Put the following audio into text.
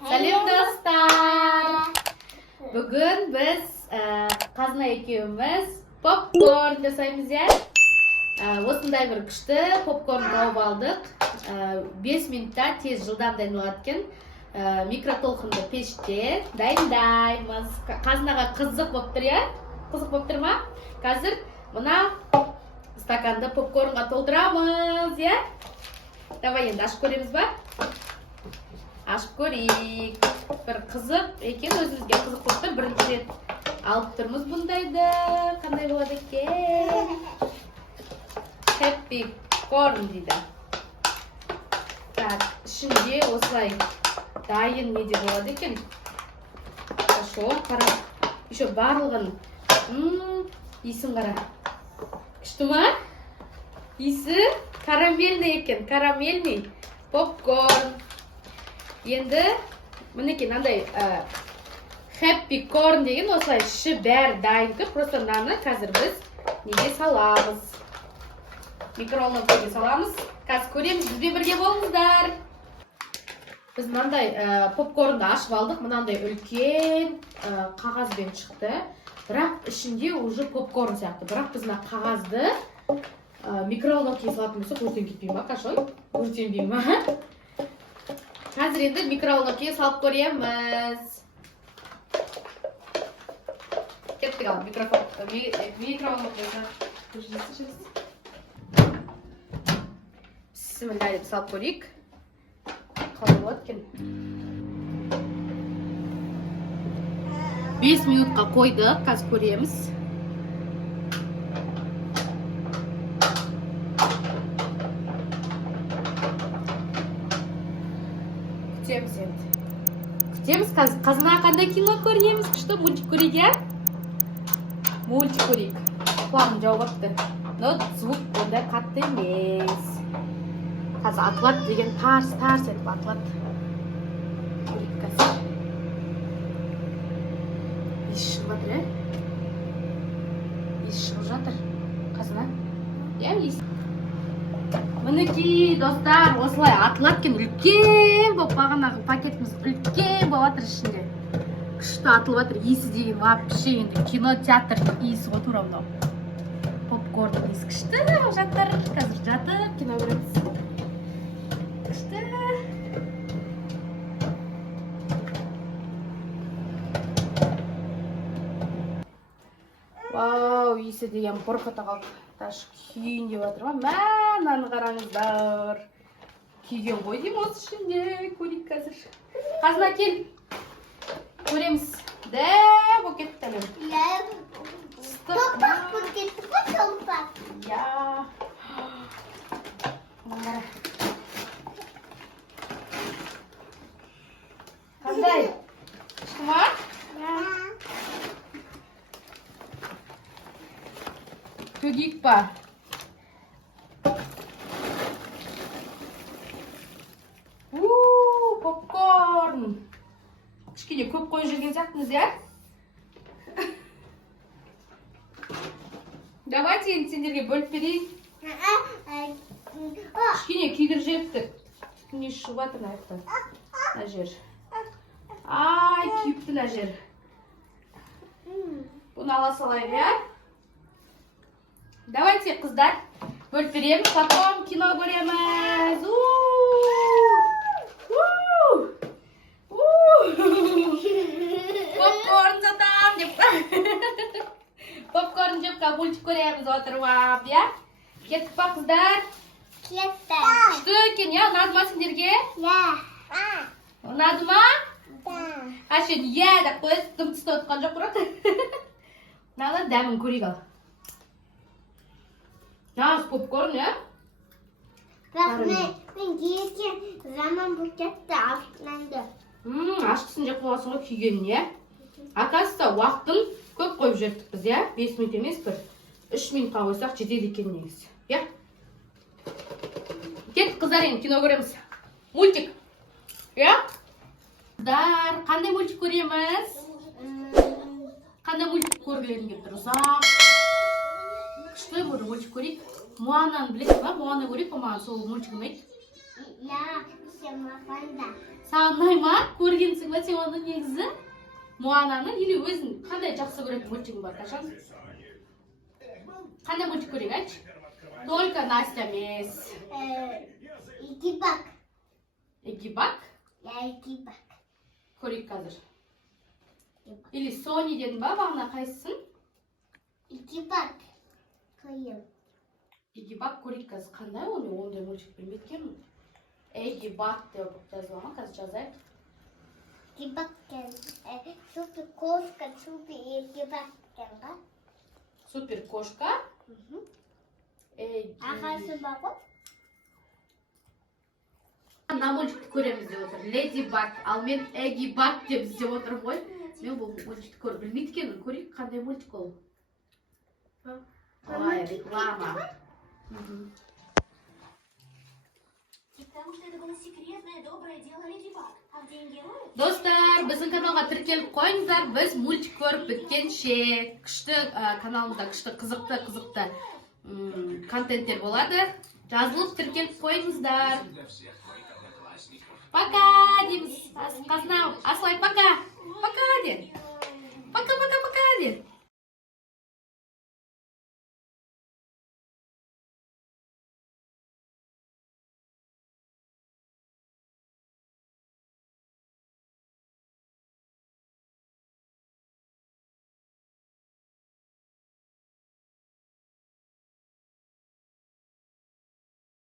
Сәлем достар! Бүгін біз Қазына екеуміз попкорн жасаймыз, я? Осындай бір күшті попкорн тауып алдық. 5 минутта тез жылдам дайындалады екен. Микротолқынды пеште дайындаймыз. Қазынаға қызық болып тұр, я? Қызық болып тұр ма? Қазір мына стаканды попкорнға толтырамыз, я? Давай енді ашып көреміз ба? Ашып көрейік. Бір қызық екен, өзімізге қызық болып тұр. Бірінші рет алып тұрмыз бұндайды. Қандай болады екен? Happy corn дейді. Так, ішінде осылай дайын неде болады екен. Хорошо, қара. Еще барлығын. Иісін қара. Күшті ма? Иісі карамельный екен, карамельный попкорн. Енді мінеке мынандай Happy corn деген осылай іші бәрі дайын тұр. Просто мынаны қазір біз неге саламыз. Микроволновкаға саламыз. Қазір көреміз, бізбен бірге болыңыздар. Біз мынандай попкорнды ашып алдық. Мынандай үлкен қағазбен шықты. Бірақ ішінде уже попкорн сияқты. Бірақ біз мына қағазды микроволновкаға салатын болсақ, өртен кетпей ма, кашой? Өртенбей ма? Қазір енді микроволновкаға салып көреміз. Кеттік ал, микроволновкаға. Бісміллә деп салып көрейік. Қалай болады екен? 5 минутқа қойдық, қазір көреміз. Күтеміз, қазына қандай кино көреміз, күшті мультик көрейік, я? Мультик көрейік. Құлағым жауып апты. Но звук ондай қатты емес. Қазір атылады деген тарс етіп атылады. Көрейік қазір. Иіс шығып жатыр, я? Иіс шығып жатыр. Қазына? Я, иіс. Мінекей, достар, осылай атылады екен, үлкен болып, бағанағы пакетіміз үлкен болып жатыр ішінде. Күшті атылып жатыр, иісі деген вообще енді кинотеатр иісі ғой тура мынау. Попкорн иісі күшті жатыр, қазір жатып, кино көреміз. Күшті. Вау, иісі деген қорқыта қалды. Таш күйін деп жатыр ма? Мынаны қараңыздар. Күйген ғой деймін осы ішінде. Көрейік қазір. Қазына кел. Көреміз. Дәп болып кетті әлем. Топақ болып кетті ғой, топақ. Я. Қандай? Күшті ма? Төгейік па? Попкорн! Кішкене көп қойып жүрген сияқтымыз, я? Давайте енді сендерге бөліп берейін. Кішкене күйдір жепті. Не шығып жатыр мына жақта? Мына жер. Ай, күйіпті мына жер. Бұны ала салайын, я? Давайте, қыздар, бөліп береміз, потом кино көреміз. Попкорн жатам деп. Попкорн жеп, мультик көреміз отырып ап, я? Кеттік па, қыздар? Кетті. Күшті екен, я? Ұнады ма сендерге? Я. Ұнады ма? Да. Ашен, я деп қойыз, дым түсті отқан жоқ бұрат. Налы дәмін көрейік ал. С попкорн, я? Бірақ мен кейде заман бұл кетті, ашқыланды. Ашқысын жеп қойғасын ғой күйгенін, я? Оказывается, уақытын көп қойып жеттік біз, я? 5 минут емес бір 3 минутқа қойсақ жетеді екен негізі, я? Кеттік қыздар енді кино көреміз. Мультик, я? Қыздар, қандай мультик көреміз? Қандай мультик көргілерін келіп тұр? Ұзақ. Күшті бір мультик көрейік. Моананы білесің ба? Моаны көрейік, маған сол мультик ұнайды. Я, все маған да. Саған ұнай ма? Көрген сен оны негізі Моананы или өзің қандай жақсы көретін мультигің бар, қашан? Қандай мультик көрейік, айтшы? Только Настя емес. Егибак. Эгибак? Егибак. Көрейік қазір. Или Сони дедің ба, бағына қайсысын? Егибак. Қойым. Эгибак көрейік қазір. Қандай оны? Ондай мультик білметкенмін. Эгибак деп жазып алма, қазір жазайық. Егибак кен. Супер кошка, супер егибак кен ба? Супер кошка. Ағасы бар ғой? Мына мультикті көреміз деп отыр. Леди Баг. Ал мен Эгибак деп іздеп отырмын ғой. Мен бұл мультикті көріп білмейді екенмін. Көрейік, қандай мультик ол? Ой, реклама. Потому что это было секретное, доброе дело Леди Баг. А в день героев... Достар, біздің каналға тіркеліп қойыңыздар. Біз мультик көріп біткенше күшті каналымызда күшті қызықты контенттер болады. Жазылып тіркеліп қойыңыздар. Пока дейміз. Қазына, Асылай, пока. Пока де. Пока де.